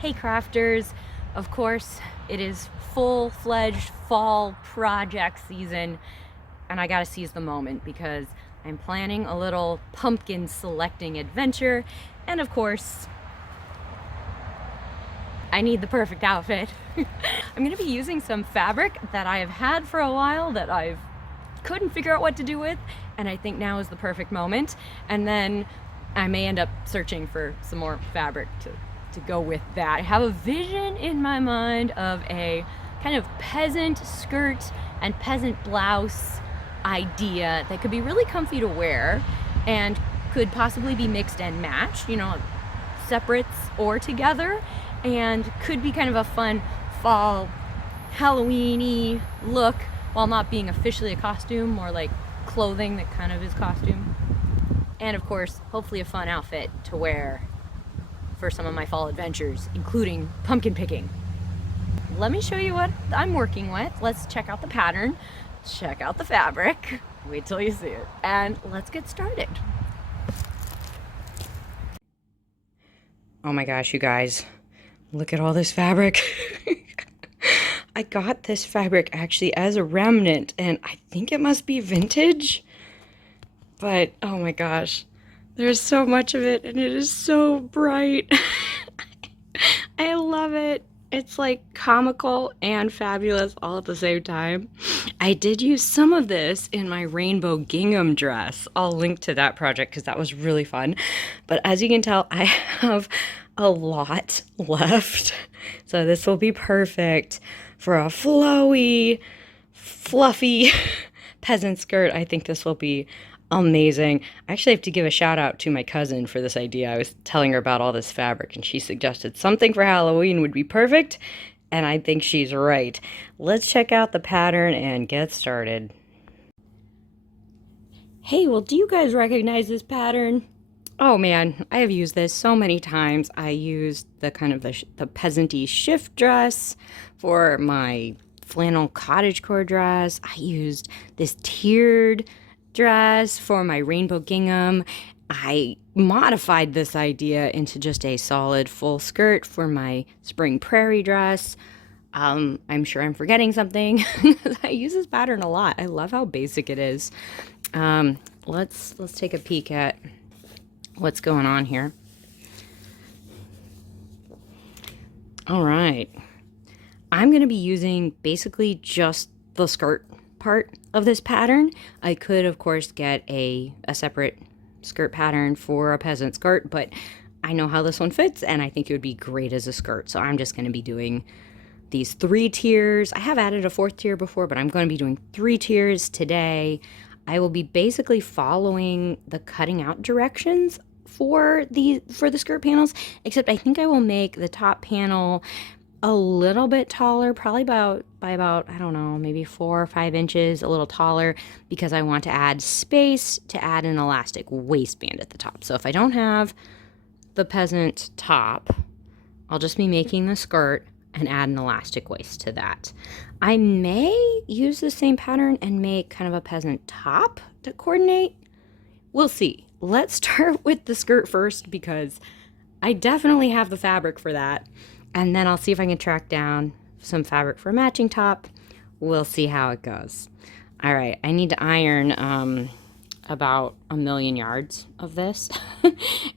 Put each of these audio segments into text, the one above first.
Hey crafters, of course it is full-fledged fall project season and I gotta seize the moment because I'm planning a little pumpkin selecting adventure and of course I need the perfect outfit. I'm gonna be using some fabric that I have had for a while that I couldn't figure out what to do with, and I think now is the perfect moment. And then I may end up searching for some more fabric to go with that. I have a vision in my mind of a kind of peasant skirt and peasant blouse idea that could be really comfy to wear and could possibly be mixed and matched, you know, separates or together, and could be kind of a fun fall Halloween-y look while not being officially a costume, more like clothing that kind of is costume. And of course, hopefully a fun outfit to wear for some of my fall adventures, including pumpkin picking. Let me show you what I'm working with. Let's check out the pattern, check out the fabric, wait till you see it, and let's get started. Oh my gosh, you guys, look at all this fabric. I got this fabric actually as a remnant, and I think it must be vintage, but oh my gosh, there's so much of it and it is so bright. I love it. It's like comical and fabulous all at the same time. I did use some of this in my rainbow gingham dress. I'll link to that project because that was really fun. But as you can tell, I have a lot left. So this will be perfect for a flowy, fluffy peasant skirt. I think this will be amazing. I actually have to give a shout out to my cousin for this idea. I was telling her about all this fabric and she suggested something for Halloween would be perfect, and I think she's right. Let's check out the pattern and get started. Hey, well, do you guys recognize this pattern? Oh man, I have used this so many times. I used the kind of the peasant-y shift dress for my flannel cottagecore dress. I used this tiered dress for my rainbow gingham. I modified this idea into just a solid full skirt for my spring prairie dress. I'm sure I'm forgetting something. I use this pattern a lot. I love how basic it is. Let's take a peek at what's going on here. All right. I'm going to be using basically just the skirt part of this pattern. I could, of course, get a separate skirt pattern for a peasant skirt, but I know how this one fits, and I think it would be great as a skirt. So I'm just going to be doing these 3 tiers. I have added a 4th tier before, but I'm going to be doing 3 tiers today. I will be basically following the cutting out directions for the skirt panels, except I think I will make the top panel a little bit taller, probably by about, I don't know, maybe 4 or 5 inches, a little taller, because I want to add space to add an elastic waistband at the top. So if I don't have the peasant top, I'll just be making the skirt and add an elastic waist to that. I may use the same pattern and make kind of a peasant top to coordinate. We'll see. Let's start with the skirt first because I definitely have the fabric for that. And then I'll see if I can track down some fabric for a matching top. We'll see how it goes. All right, I need to iron about 1,000,000 yards of this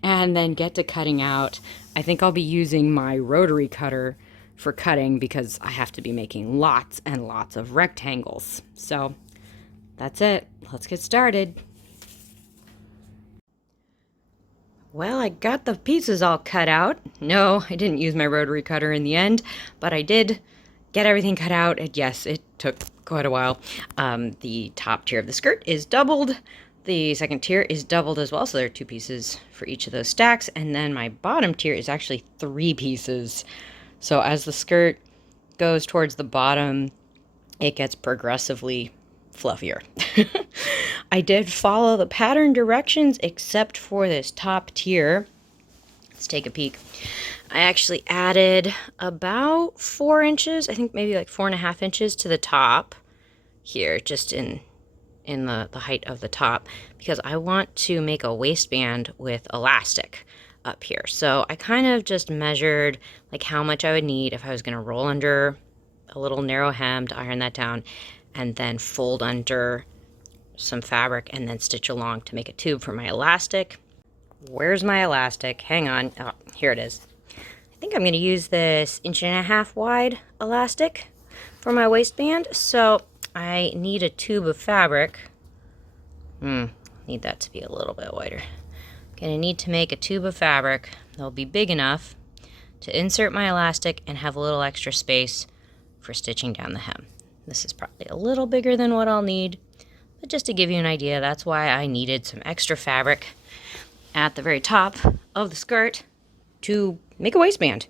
and then get to cutting out. I think I'll be using my rotary cutter for cutting because I have to be making lots and lots of rectangles. So that's it. Let's get started. Well, I got the pieces all cut out. No, I didn't use my rotary cutter in the end, but I did get everything cut out. And yes, it took quite a while. The top tier of the skirt is doubled. The second tier is doubled as well, so there are 2 pieces for each of those stacks. And then my bottom tier is actually 3 pieces. So as the skirt goes towards the bottom, it gets progressively fluffier. I did follow the pattern directions except for this top tier. Let's take a peek. I actually added about 4 inches, I think maybe like 4.5 inches to the top here, just in the height of the top, because I want to make a waistband with elastic. up here. So I kind of just measured like how much I would need if I was going to roll under a little narrow hem to iron that down, and then fold under some fabric and then stitch along to make a tube for my elastic. Where's my elastic? Hang on. Oh, here it is. I think I'm going to use this 1.5 inch wide elastic for my waistband. So I need a tube of fabric. Need that to be a little bit wider. Gonna need to make a tube of fabric that'll be big enough to insert my elastic and have a little extra space for stitching down the hem. This is probably a little bigger than what I'll need, but just to give you an idea, that's why I needed some extra fabric at the very top of the skirt to make a waistband.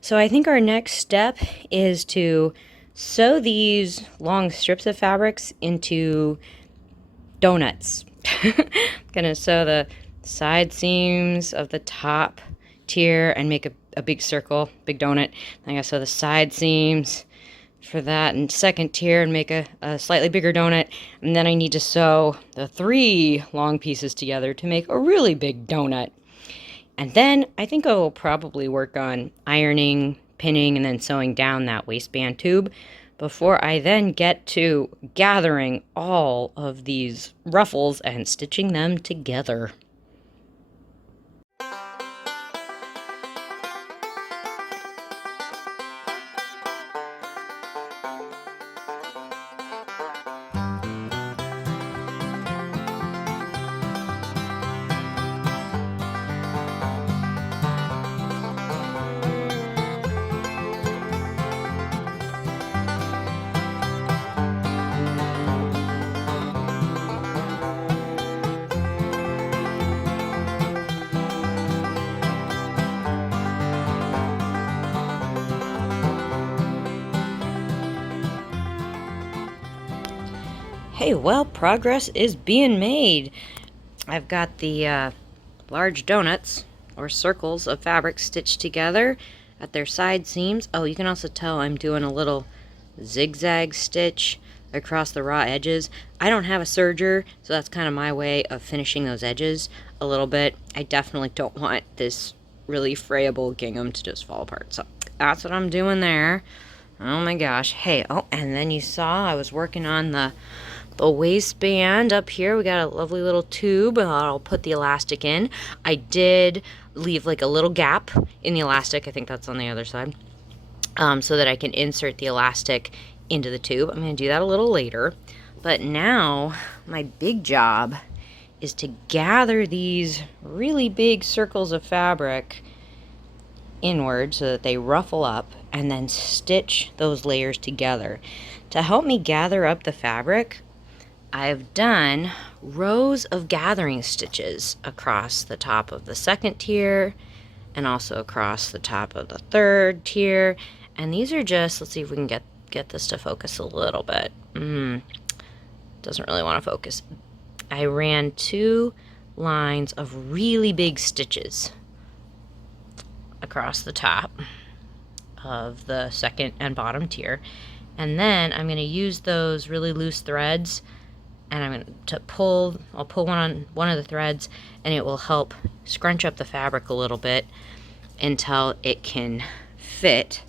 So I think our next step is to sew these long strips of fabrics into donuts. I'm gonna sew the side seams of the top tier and make a big circle, big donut. I'm gonna sew the side seams for that and second tier and make a slightly bigger donut. And then I need to sew the 3 long pieces together to make a really big donut. And then I think I will probably work on ironing, pinning, and then sewing down that waistband tube before I then get to gathering all of these ruffles and stitching them together. Hey, well, progress is being made. I've got the large donuts, or circles of fabric, stitched together at their side seams. Oh, you can also tell I'm doing a little zigzag stitch across the raw edges. I don't have a serger, so that's kind of my way of finishing those edges a little bit. I definitely don't want this really frayable gingham to just fall apart. So that's what I'm doing there. Oh my gosh. Hey, oh, and then you saw I was working on the waistband up here. We got a lovely little tube I'll put the elastic in. I did leave like a little gap in the elastic. I think that's on the other side, so that I can insert the elastic into the tube. I'm going to do that a little later. But now my big job is to gather these really big circles of fabric inward so that they ruffle up, and then stitch those layers together. To help me gather up the fabric, I've done rows of gathering stitches across the top of the second tier and also across the top of the third tier. And these are just, let's see if we can get this to focus a little bit. Doesn't really want to focus. I ran 2 lines of really big stitches across the top of the second and bottom tier. And then I'm going to use those really loose threads, and I'm going to I'll pull one on one of the threads, and it will help scrunch up the fabric a little bit until it can fit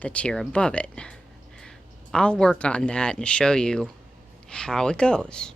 the tier above it. I'll work on that and show you how it goes.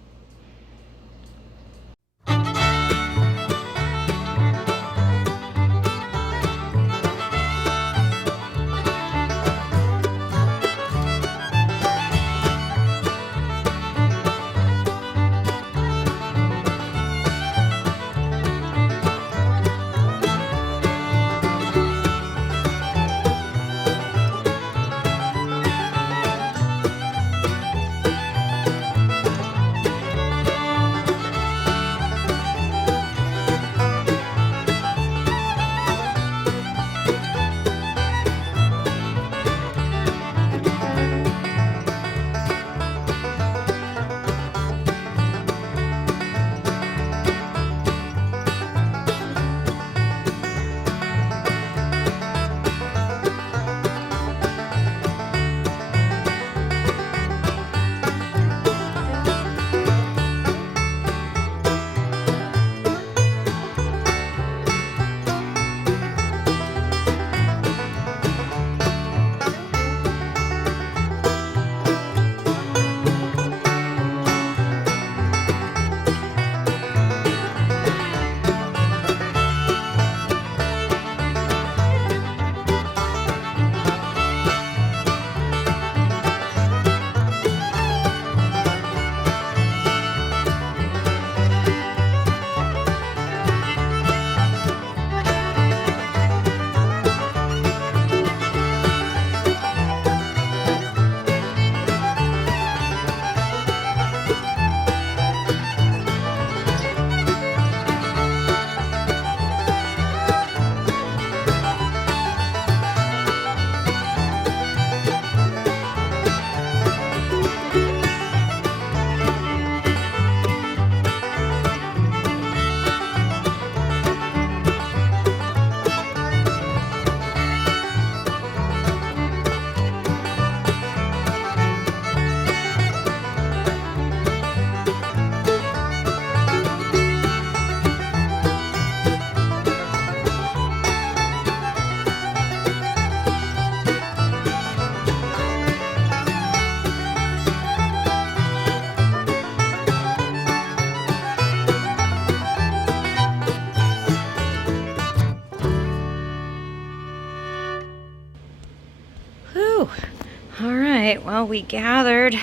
right, well, we gathered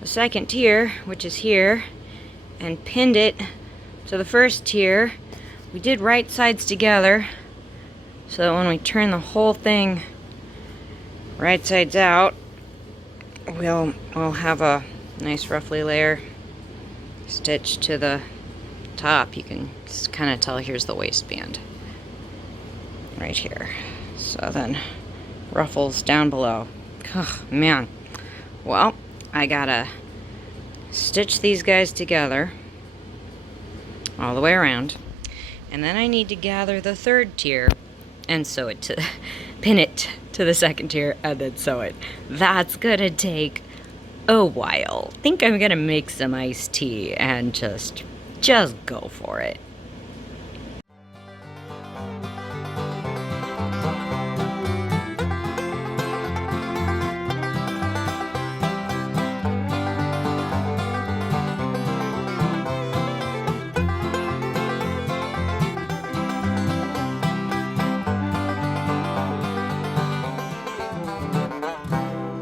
the second tier, which is here, and pinned it to the first tier. We did right sides together so that when we turn the whole thing right sides out, we'll have a nice roughly layer stitched to the top. You can kind of tell here's the waistband right here. So then ruffles down below. Oh, man. Well, I gotta stitch these guys together all the way around, and then I need to gather the third tier and sew it to pin it to the second tier and then sew it. That's gonna take a while. Think I'm gonna make some iced tea and just go for it.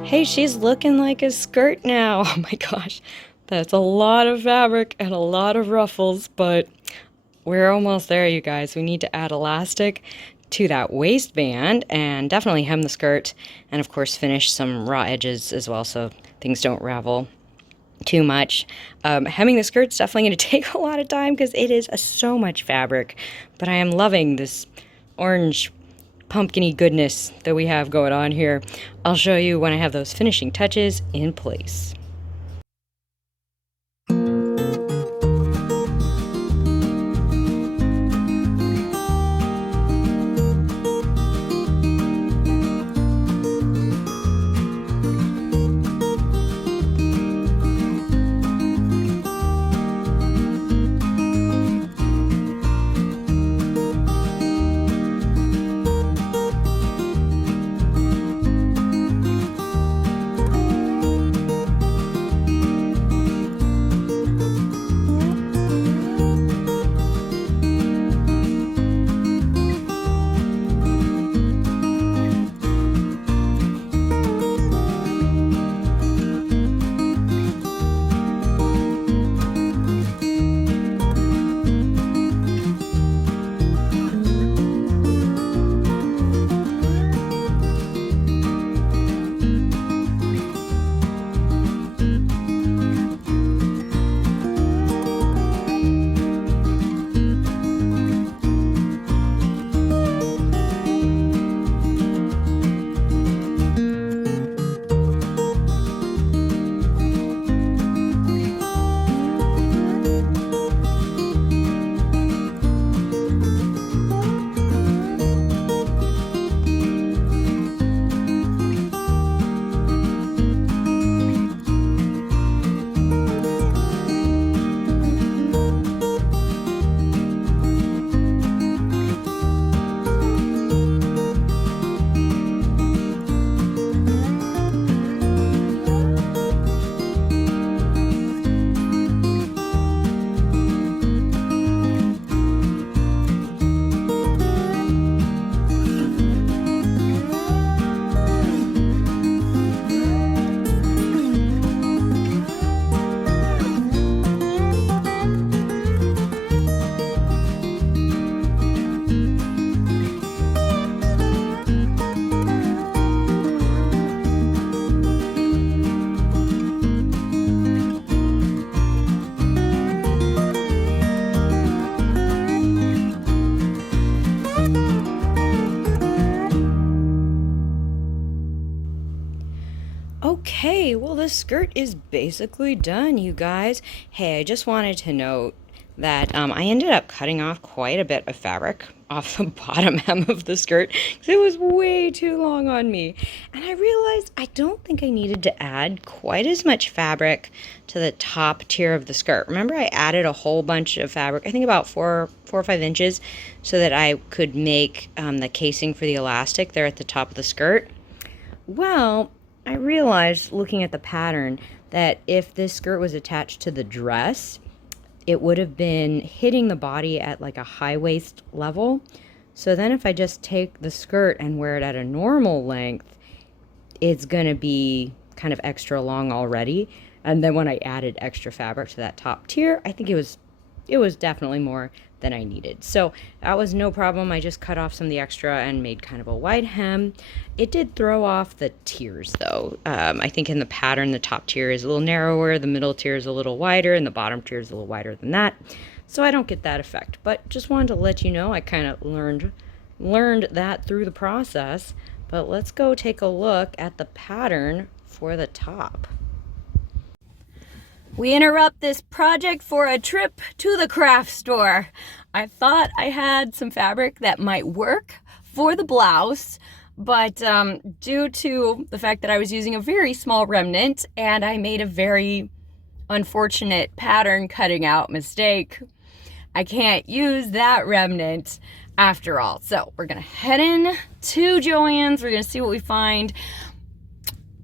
Hey, she's looking like a skirt now. Oh my gosh, that's a lot of fabric and a lot of ruffles, but we're almost there, you guys. We need to add elastic to that waistband and definitely hem the skirt, and of course finish some raw edges as well so things don't ravel too much. Hemming the skirt's definitely going to take a lot of time because it is so much fabric, but I am loving this orange pumpkin-y goodness that we have going on here. I'll show you when I have those finishing touches in place. Okay, well, the skirt is basically done, you guys. Hey, I just wanted to note that I ended up cutting off quite a bit of fabric off the bottom hem of the skirt because it was way too long on me. And I realized I don't think I needed to add quite as much fabric to the top tier of the skirt. Remember, I added a whole bunch of fabric, I think about 4 or 5 inches, so that I could make the casing for the elastic there at the top of the skirt. Well, I realized looking at the pattern that if this skirt was attached to the dress, it would have been hitting the body at like a high waist level. So then if I just take the skirt and wear it at a normal length, it's going to be kind of extra long already. And then when I added extra fabric to that top tier, I think it was definitely more than I needed. So that was no problem. I just cut off some of the extra and made kind of a wide hem. It did throw off the tiers though. I think in the pattern, the top tier is a little narrower, the middle tier is a little wider, and the bottom tier is a little wider than that. So I don't get that effect, but just wanted to let you know I kind of learned that through the process. But let's go take a look at the pattern for the top. We interrupt this project for a trip to the craft store. I thought I had some fabric that might work for the blouse, but due to the fact that I was using a very small remnant and I made a very unfortunate pattern cutting out mistake, I can't use that remnant after all. So we're gonna head in to Joann's. We're gonna see what we find.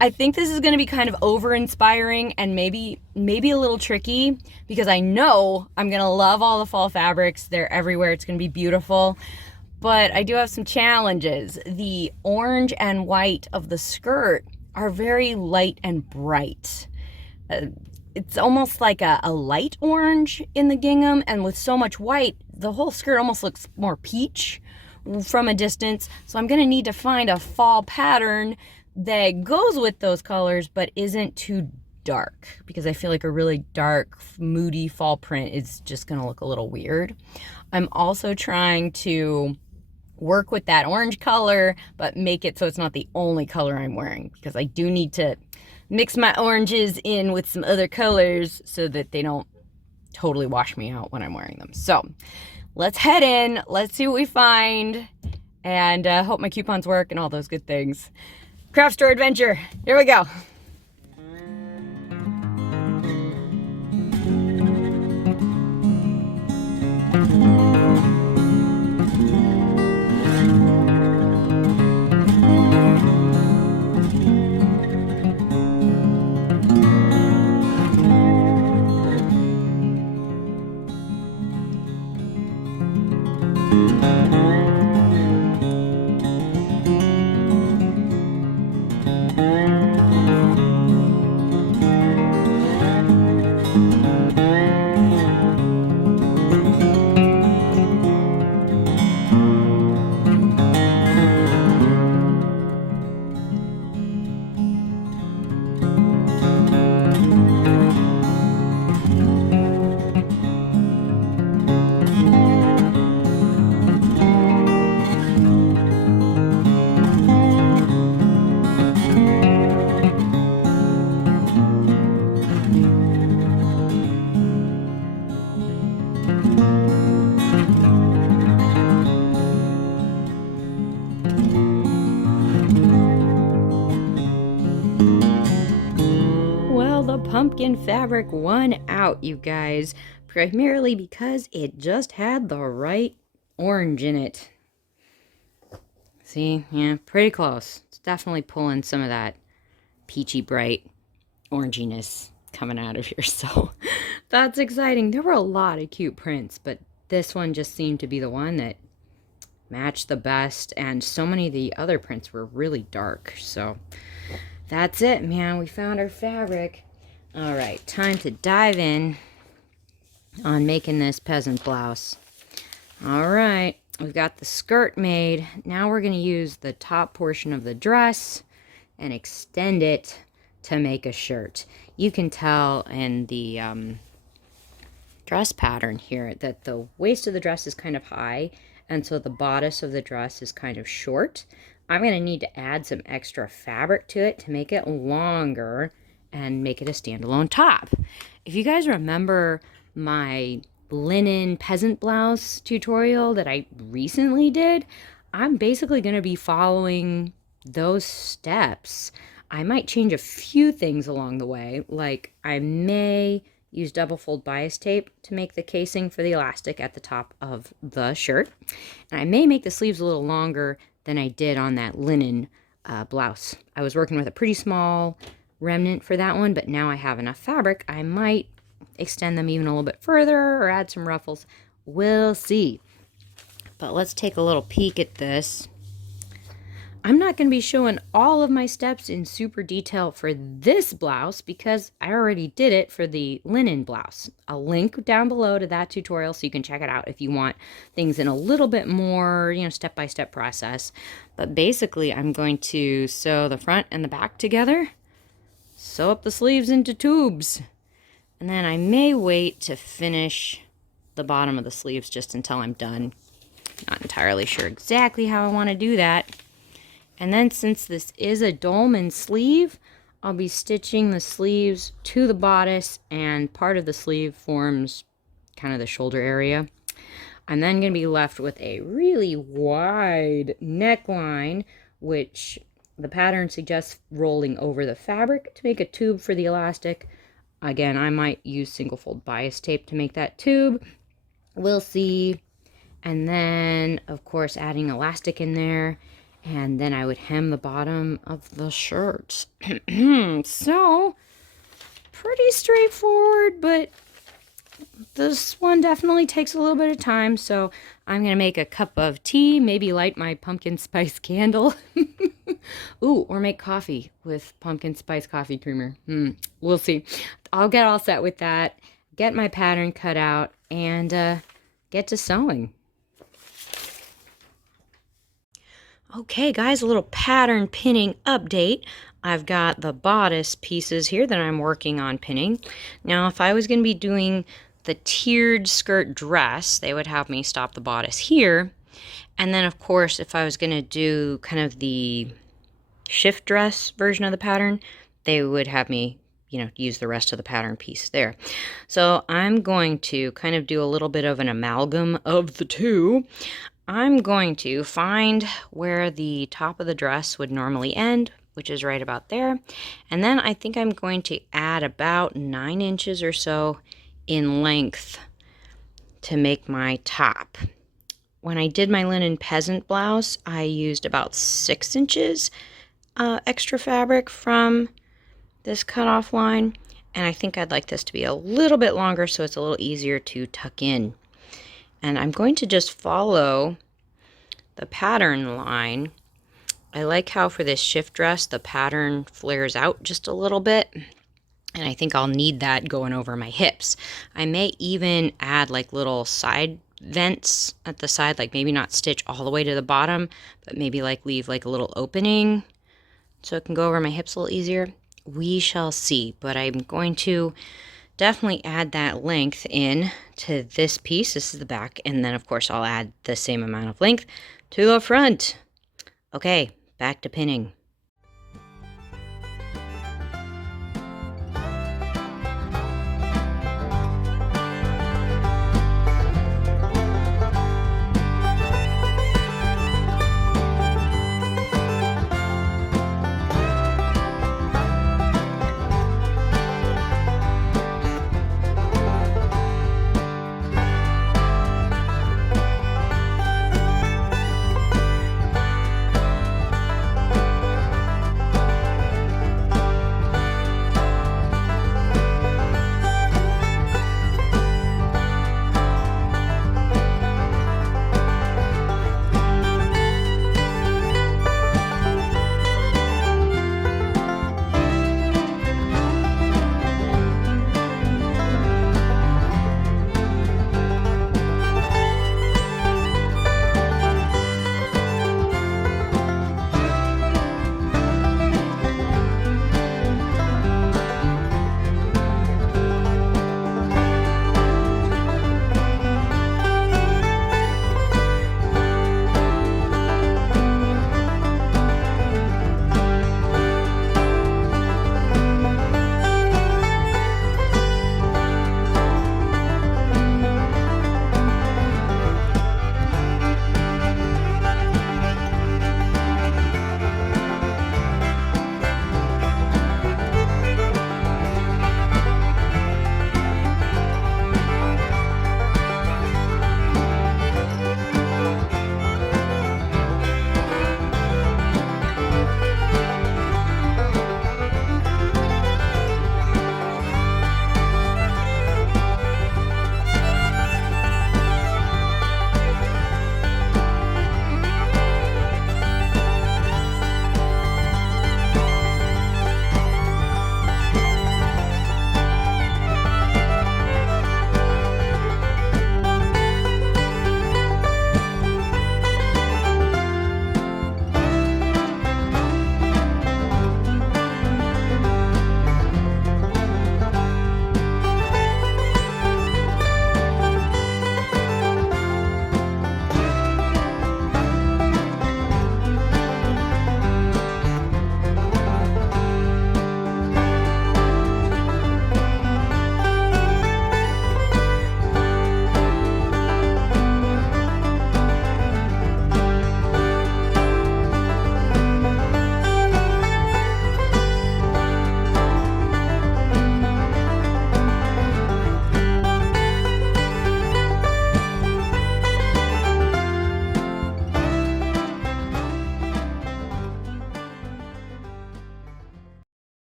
I think this is going to be kind of over-inspiring and maybe a little tricky, because I know I'm going to love all the fall fabrics. They're everywhere. It's going to be beautiful. But I do have some challenges. The orange and white of the skirt are very light and bright. It's almost like a light orange in the gingham, and with so much white, the whole skirt almost looks more peach from a distance. So I'm going to need to find a fall pattern that goes with those colors but isn't too dark, because I feel like a really dark, moody fall print is just gonna look a little weird. I'm also trying to work with that orange color but make it so it's not the only color I'm wearing, because I do need to mix my oranges in with some other colors so that they don't totally wash me out when I'm wearing them. So let's head in, let's see what we find, and hope my coupons work and all those good things. Craft store adventure. Here we go. Pumpkin fabric won out, you guys, primarily because it just had the right orange in it. See, yeah, pretty close. It's definitely pulling some of that peachy bright oranginess coming out of here, so that's exciting. There were a lot of cute prints, but this one just seemed to be the one that matched the best, and so many of the other prints were really dark. So that's it, man. We found our fabric. All right, time to dive in on making this peasant blouse. All right, we've got the skirt made. Now we're going to use the top portion of the dress and extend it to make a shirt. You can tell in the dress pattern here that the waist of the dress is kind of high, and so the bodice of the dress is kind of short. I'm going to need to add some extra fabric to it to make it longer and make it a standalone top. If you guys remember my linen peasant blouse tutorial that I recently did, I'm basically going to be following those steps. I might change a few things along the way, like I may use double fold bias tape to make the casing for the elastic at the top of the shirt, and I may make the sleeves a little longer than I did on that linen blouse. I was working with a pretty small remnant for that one, but now I have enough fabric, I might extend them even a little bit further or add some ruffles. We'll see. But let's take a little peek at this. I'm not going to be showing all of my steps in super detail for this blouse because I already did it for the linen blouse. I'll link down below to that tutorial so you can check it out if you want things in a little bit more, step-by-step process. But basically, I'm going to sew the front and the back together, sew up the sleeves into tubes, and then I may wait to finish the bottom of the sleeves just until I'm done. Not entirely sure exactly how I want to do that. And then since this is a dolman sleeve, I'll be stitching the sleeves to the bodice, and part of the sleeve forms kind of the shoulder area. I'm then going to be left with a really wide neckline, which the pattern suggests rolling over the fabric to make a tube for the elastic. Again, I might use single fold bias tape to make that tube. We'll see. And then, of course, adding elastic in there. And then I would hem the bottom of the shirt. So, pretty straightforward, but this one definitely takes a little bit of time. So, I'm going to make a cup of tea, maybe light my pumpkin spice candle. Ooh, or make coffee with pumpkin spice coffee creamer. We'll see. I'll get all set with that, get my pattern cut out, and get to sewing. Okay guys, a little pattern pinning update. I've got the bodice pieces here that I'm working on pinning. Now if I was going to be doing the tiered skirt dress, they would have me stop the bodice here. And then of course if I was going to do kind of the shift dress version of the pattern, they would have me, use the rest of the pattern piece there. So I'm going to kind of do a little bit of an amalgam of the two. I'm going to find where the top of the dress would normally end, which is right about there. And then I think I'm going to add about 9 inches or so in length to make my top. When I did my linen peasant blouse, I used about 6 inches extra fabric from this cutoff line. And I think I'd like this to be a little bit longer so it's a little easier to tuck in. And I'm going to just follow the pattern line. I like how for this shift dress, the pattern flares out just a little bit. And I think I'll need that going over my hips. I may even add like little side vents at the side, like maybe not stitch all the way to the bottom, but maybe like leave like a little opening so it can go over my hips a little easier. We shall see, but I'm going to definitely add that length in to this piece. This is the back, and then of course I'll add the same amount of length to the front. Okay, back to pinning.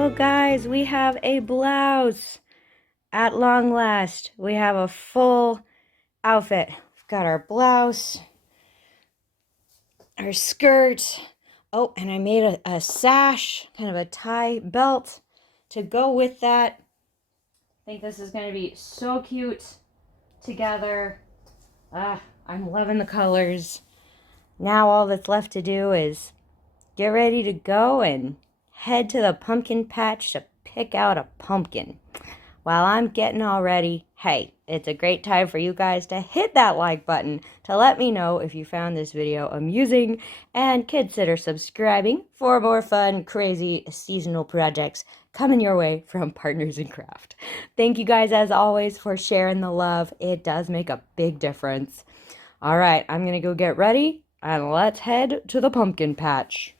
Well, guys, we have a blouse. At long last, we have a full outfit. We've got our blouse, our skirt. Oh, and I made a sash, kind of a tie belt to go with that. I think this is going to be so cute together. I'm loving the colors. Now all that's left to do is get ready to go and head to the pumpkin patch to pick out a pumpkin. While I'm getting all ready, hey, it's a great time for you guys to hit that like button to let me know if you found this video amusing, and consider subscribing for more fun, crazy seasonal projects coming your way from Partners in Craft. Thank you guys as always for sharing the love. It does make a big difference. All right, I'm gonna go get ready and let's head to the pumpkin patch.